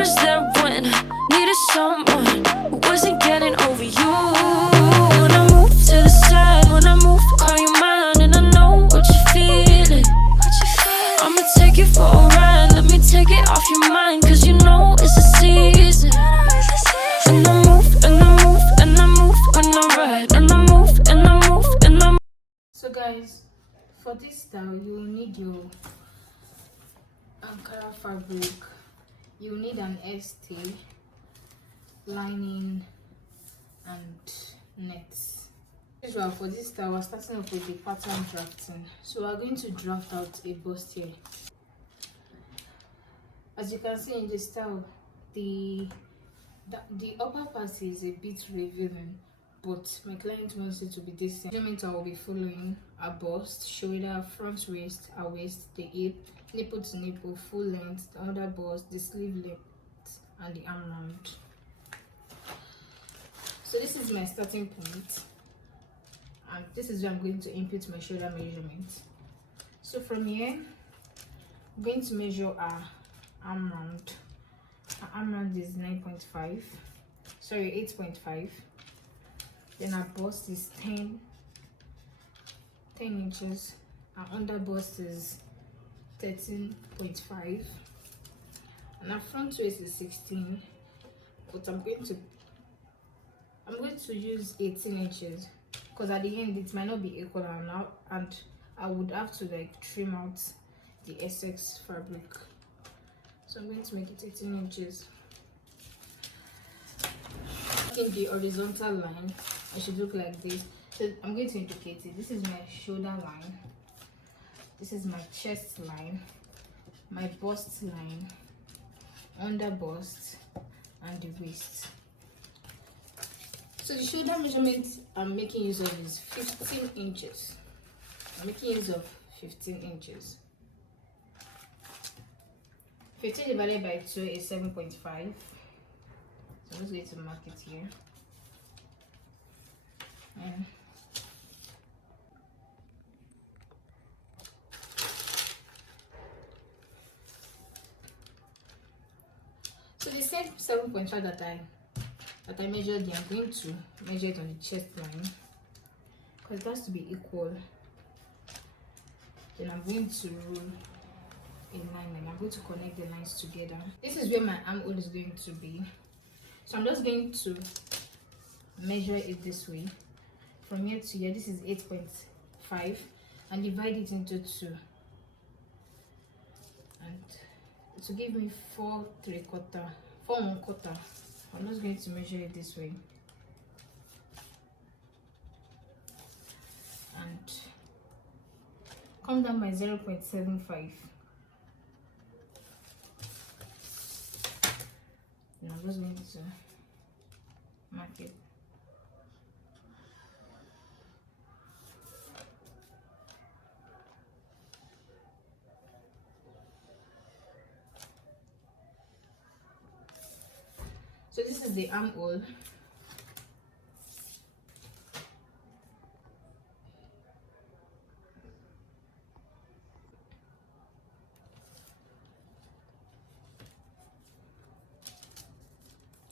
was there when I needed someone who wasn't getting over you. When I move to the side, when I move, call you mine, and I know what you're feeling. I'ma take you for a ride, let me take it off your mind, cause you know it's a season. And I move, and I move, and I move when I ride, and I move, and I move, and I move. So guys, for this style you will need your Ankara fabric, you will need an ST, lining and nets. As usual, for this style we're starting off with the pattern drafting. So we're going to draft out a Burstier. As you can see in the style, the upper part is a bit revealing, but my client wants it to be decent. Measurement I will be following are bust, shoulder, front waist, our waist, the hip, nipple to nipple, full length, the under bust, the sleeve length, and the arm round. So this is my starting point, and this is where I'm going to input my shoulder measurement. So from here, I'm going to measure our arm round. Our arm round is 9.5, sorry, 8.5. Then our bust is 10 inches. Our under bust is 13.5, and our front waist is 16. But I'm going to use 18 inches because at the end it might not be equal, and I would have to like trim out the excess fabric. So I'm going to make it 18 inches. In the horizontal line, I should look like this. So I'm going to indicate it. This is my shoulder line, this is my chest line, my bust line, under bust, and the waist. So the shoulder measurement I'm making use of is 15 inches. I'm making use of 15 inches. 15 divided by 2 is 7.5. So I'm just going to mark it here. And so the same 7.5 that I measured here, I'm going to measure it on the chest line because it has to be equal. Then I'm going to rule a line, and I'm going to connect the lines together. This is where my armhole is going to be. So I'm just going to measure it this way. From here to here, this is 8.5, and divide it into 2. And it will give me 4 1/4. I'm just going to measure it this way. And come down by 0.75. And I'm just going to mark it. So this is the armhole.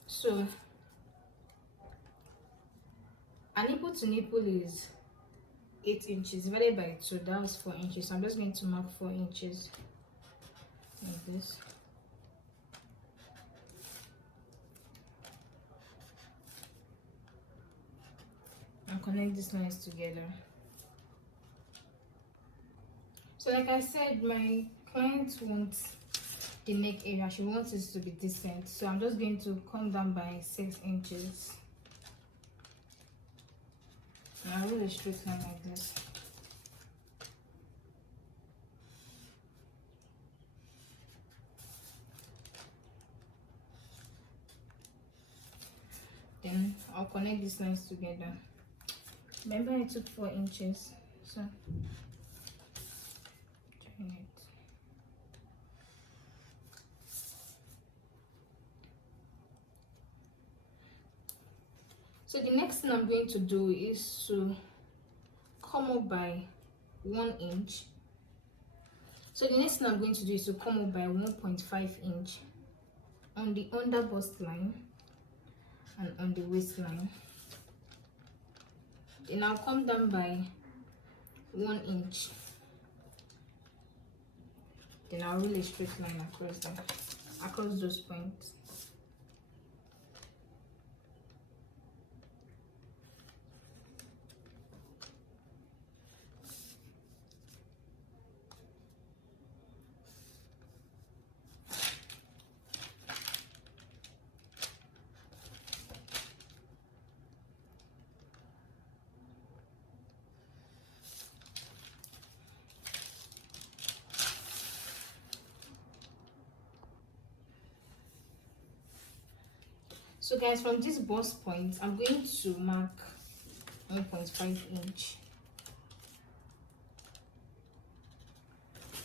So a nipple to nipple is 8 inches divided by 2, that was 4 inches. So I'm just going to mark 4 inches like this. And connect these lines together. So like I said, my client wants the neck area, she wants it to be decent, so I'm just going to come down by 6 inches. And I'll roll a straight line like this. Then I'll connect these lines together. Remember I took 4 inches, so join it. So the next thing I'm going to do is to come up by 1 inch. So the next thing I'm going to do is to come up by 1.5 inch on the under bust line and on the waistline. Then I'll come down by 1 inch. Then I'll roll a straight line across those points. So guys, from this bust point, I'm going to mark 1.5 inch.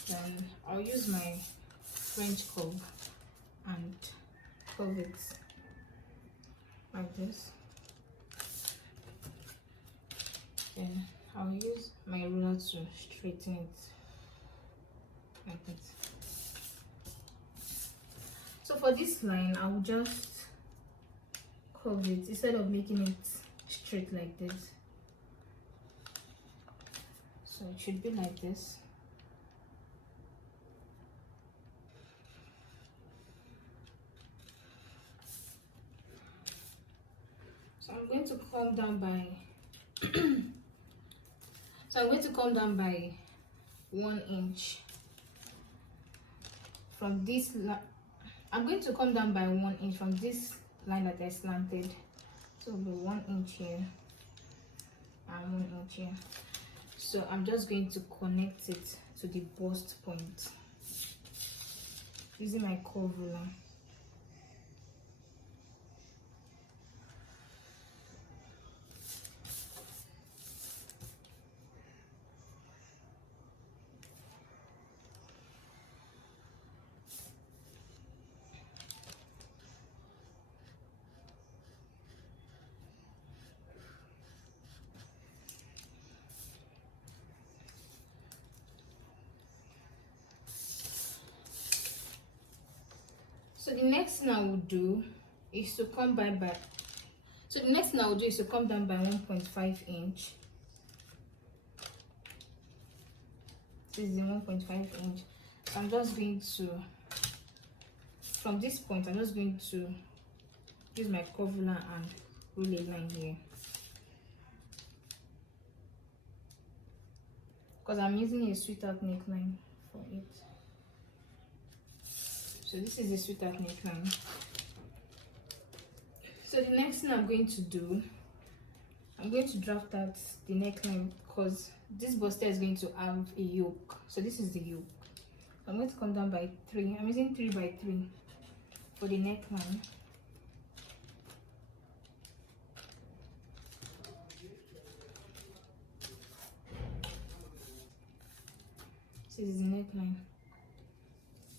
Then I'll use my French curve and curve it like this. Then I'll use my ruler to straighten it like that. So for this line, I'll just curve it instead of making it straight like this. So it should be like this. So I'm going to come down by so I'm going to come down by 1 inch from this I'm going to come down by 1 inch from this line that I slanted. So it'll be 1 inch here and 1 inch here. So I'm just going to connect it to the bust point using my curve ruler. So the next thing I will do is to come down by 1.5 inch. This is the 1.5 inch. So I'm just going to, from this point, I'm just going to use my curve ruler and roll a line here. Because I'm using a sweetheart neckline for it. So this is a sweetheart neckline. So the next thing I'm going to do, I'm going to draft out the neckline because this buster is going to have a yoke. So this is the yoke. I'm going to come down by 3. I'm using 3 by 3 for the neckline. This is the neckline.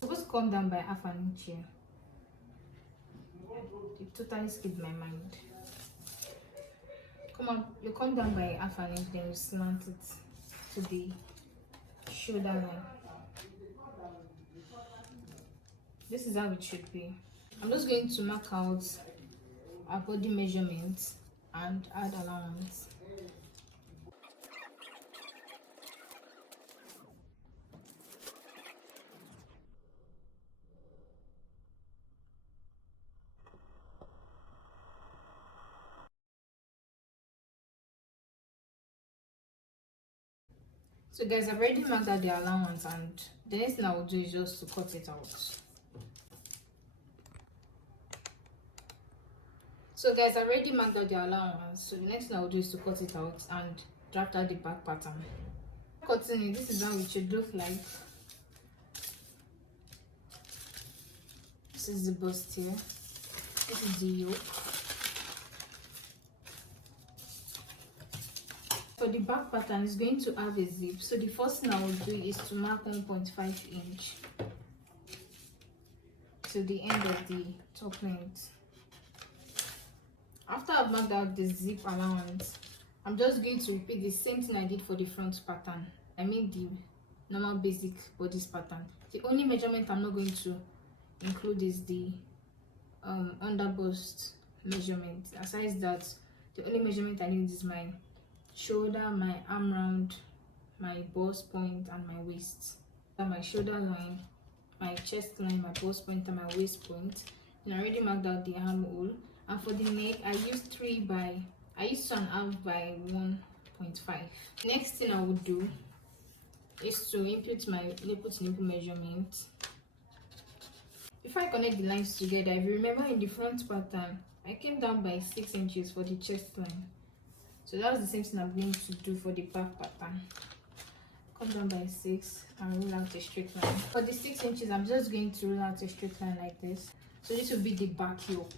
I'm supposed to come down by half an inch here. It totally skipped my mind. You come down by half an inch, then you slant it to the shoulder line. This is how it should be. I'm just going to mark out our body measurements and add allowance. So guys, I've already marked out the allowance, and the next thing I will do is just to cut it out. So guys, I've already marked out the allowance, so the next thing I will do is to cut it out and draft out the back pattern. Cutting it, this is how it should look like. This is the bustier. This is the yoke. For the back pattern, it's going to have a zip. So the first thing I will do is to mark 1.5 inch to the end of the top length. After I've marked out the zip allowance, I'm just going to repeat the same thing I did for the front pattern. I made the normal basic bodice pattern. The only measurement I'm not going to include is the under bust measurement. Aside that, the only measurement I need is my shoulder, my arm round, my bust point, and my waist. My shoulder line, my chest line, my bust point, and my waist point. And I already marked out the armhole. And for the neck, I used 2.5 by 1.5. Next thing I would do is to input my nipple to nipple measurement. Before I connect the lines together, if you remember in the front pattern, I came down by 6 inches for the chest line. So that's the same thing I'm going to do for the back pattern. Come down by 6 and roll out a straight line. For the 6 inches, I'm just going to roll out a straight line like this. So this will be the back yoke.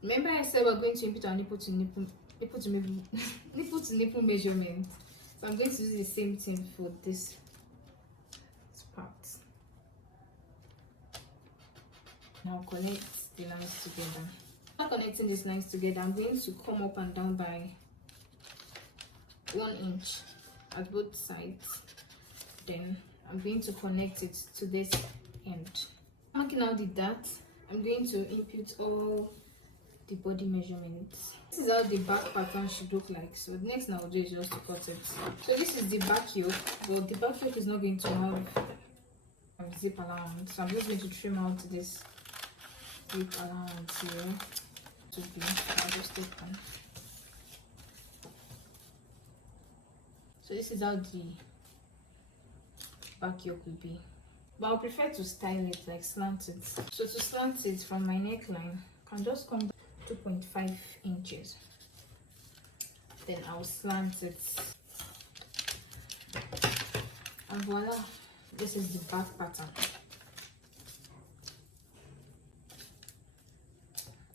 Remember I said we're going to input our nipple to nipple measurement. So I'm going to do the same thing for this part. Now connect the lines together. After connecting these lines together, I'm going to come up and down by 1 inch at both sides. Then I'm going to connect it to this end. Marking out the dart, I'm going to input all the body measurements. This is how the back pattern should look like. So the next thing I'll do is just to cut it. So this is the back yoke, but the back yoke is not going to have zip allowance. So I'm just going to trim out this zip allowance here. I'll just take one. So this is how the back yoke will be. But I'll prefer to style it, like slant it. So to slant it from my neckline, I can just come 2.5 inches. Then I'll slant it. And voila, this is the back pattern.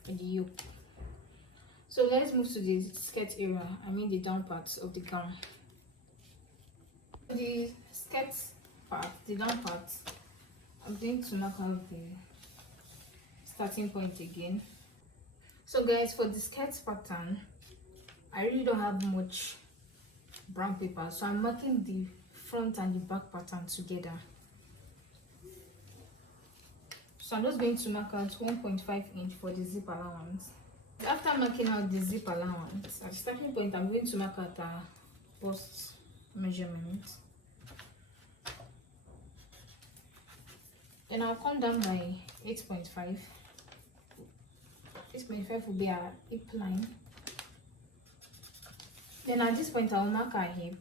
The yoke. So let's move to the skirt area, I mean the down parts of the gown. The skirt part, the down part, I'm going to mark out the starting point again. So guys, for the skirt pattern, I really don't have much brown paper, so I'm marking the front and the back pattern together. So I'm just going to mark out 1.5 inch for the zip allowance. After marking out the zip allowance, at the starting point, I'm going to mark out a bust measurement. Then I'll come down by 8.5. 8.5 will be our hip line. Then at this point, I'll mark our hip.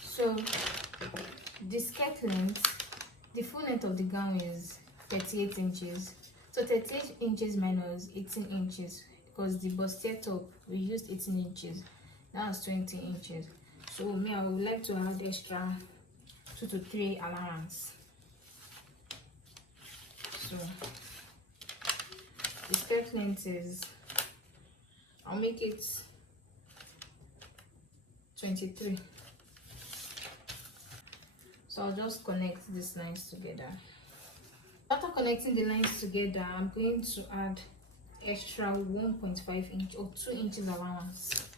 So the skirt length, the full length of the gown is 38 inches. So 38 inches minus 18 inches, because the bustier top we used 18 inches. That's 20 inches. So me, I would like to add extra 2 to 3 allowance. So the skirt length is, I'll make it 23. So I'll just connect these lines together. After connecting the lines together, I'm going to add extra 1.5 inch or 2 inches allowance.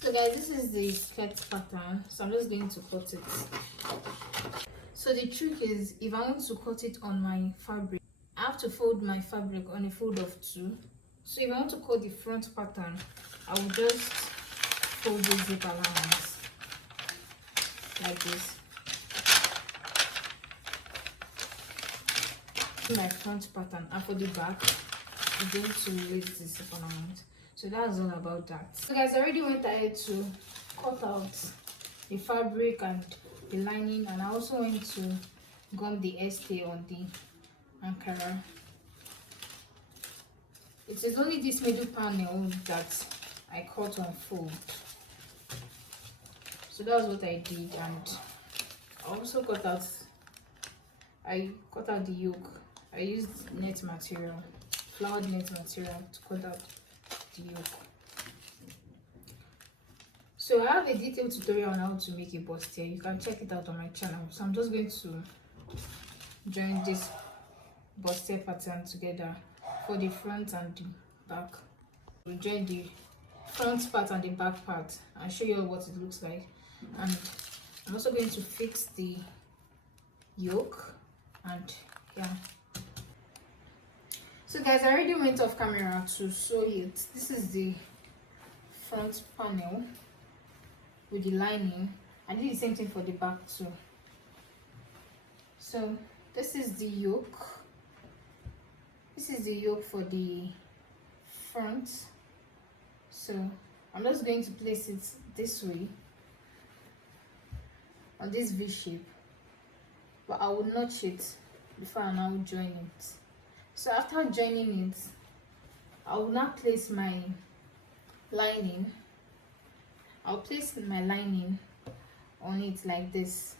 So guys, this is the skirt pattern, so I'm just going to cut it. So the trick is, if I want to cut it on my fabric, I have to fold my fabric on a fold of 2. So if I want to cut the front pattern, I will just fold the zip allowance like this. My front pattern, and for the back, I'm going to raise the zip allowance. So that's all about that. So guys, I already went ahead to cut out the fabric and the lining, and I also went to gum the stay on the Ankara. It is only this middle panel that I cut on fold. So that's what I did, and I also cut out the yoke. I used net material, flowered net material, to cut out the yoke. So I have a detailed tutorial on how to make a bustier. You can check it out on my channel. So I'm just going to join this bustier pattern together for the front and the back. We'll join the front part and the back part and show you all what it looks like. And I'm also going to fix the yoke. And yeah, so guys, I already went off camera to sew it. This is the front panel with the lining. I did the same thing for the back too. So this is the yoke. This is the yoke for the front. So I'm just going to place it this way on this V shape, but I will notch it before I now join it. So after joining it, I will now place my lining. I'll place my lining on it like this.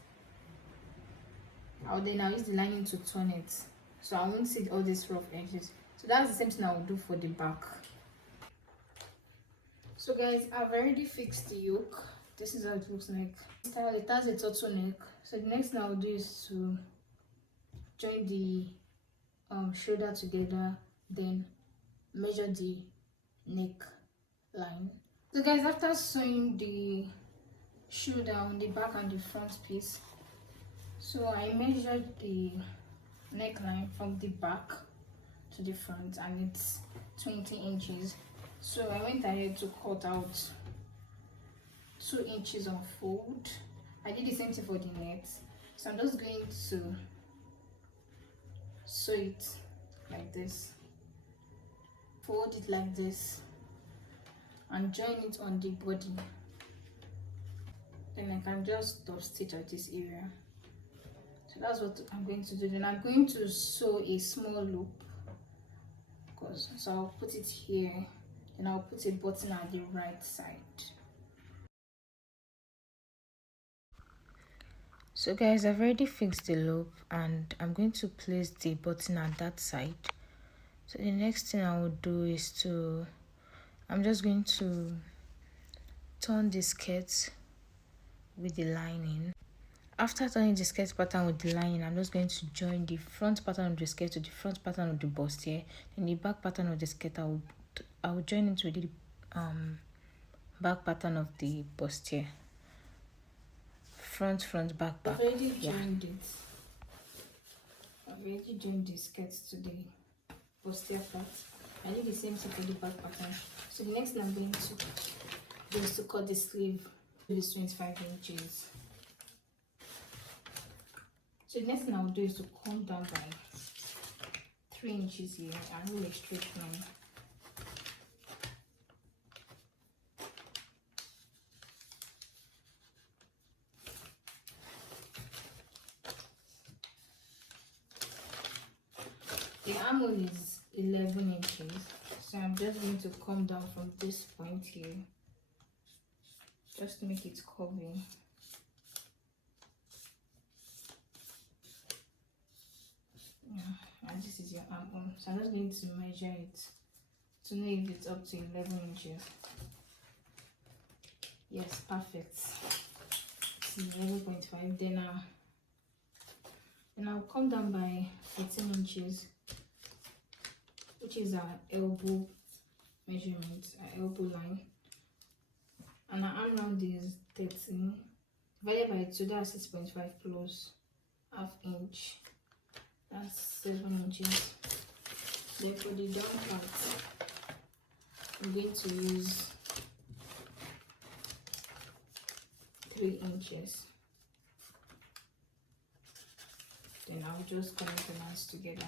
I'll use the lining to turn it, so I won't see all these rough edges. So that's the same thing I will do for the back. So guys, I've already fixed the yoke. This is how it looks like. It has a turtleneck. So the next thing I'll do is to join the shoulder together, then measure the neck line. So guys, after sewing the shoulder on the back and the front piece, so I measured the neckline from the back to the front, and it's 20 inches. So I went ahead to cut out 2 inches on fold. I did the same thing for the neck. So I'm just going to sew it like this, fold it like this, and join it on the body. Then I can just top stitch at this area. So that's what I'm going to do. Then I'm going to sew a small loop, so I'll put it here, and I'll put a button at the right side. So guys, I've already fixed the loop, and I'm going to place the button at that side. So the next thing I will do is I'm just going to turn the skirt with the lining. After turning the skirt pattern with the lining, I'm just going to join the front pattern of the skirt to the front pattern of the bustier. Then the back pattern of the skirt, I will join it with the back pattern of the bustier. Front, back. I've already joined it. I've already joined the skirt to the bustier part. I did the same thing for the back pattern. So the next thing I'm going to do is to cut the sleeve. This 25 inches. So the next thing I'll do is to come down by 3 inches here and roll a straight line. The armhole is 11 inches, so I'm just going to come down from this point here, just to make it curvy. Yeah, and this is your armhole. So I'm just going to measure it to know if it's up to 11 inches. Yes, perfect. It's 11.5. Then I'll come down by 14 inches, which is our elbow measurement, our elbow line. And our arm round is 13 divided by 2, that's 6.5 plus ½ inch, that's 7 inches. Then for the down part, I'm going to use 3 inches. Then I'll just connect the lines together.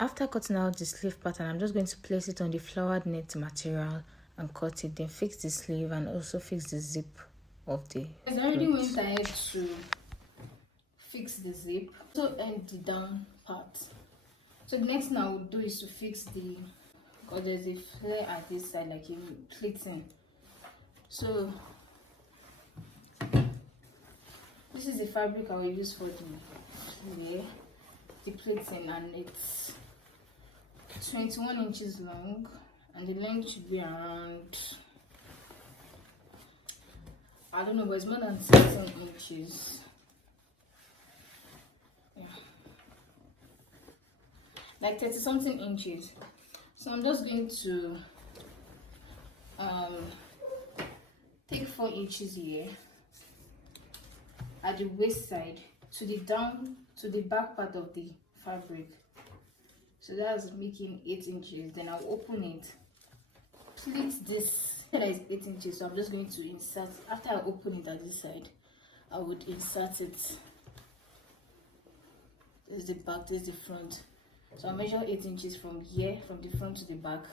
After cutting out the sleeve pattern, I'm just going to place it on the flowered net material and cut it, then fix the sleeve and also fix the zip of the I already went ahead to fix the zip, also end the down part. So the next thing I will do is to fix because there's a flare at this side, like a pleating. So this is the fabric I will use for the pleating, and it's 21 inches long, and the length should be around, I don't know, but it's more than 16 inches. Yeah, like 30 something inches. So I'm just going to take 4 inches here at the waist side to the back part of the fabric. So that's making 8 inches. Then I'll open it, pleat this. That is 8 inches. So I'm just going to insert. After I open it at this side, I would insert it. This is the back, this is the front. So I measure 8 inches from here, from the front to the back.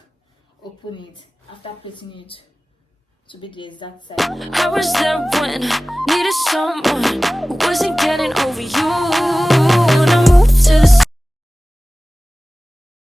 Open it. After pleating it to be the exact size. I was there when needed someone who wasn't getting over you. When I moved to the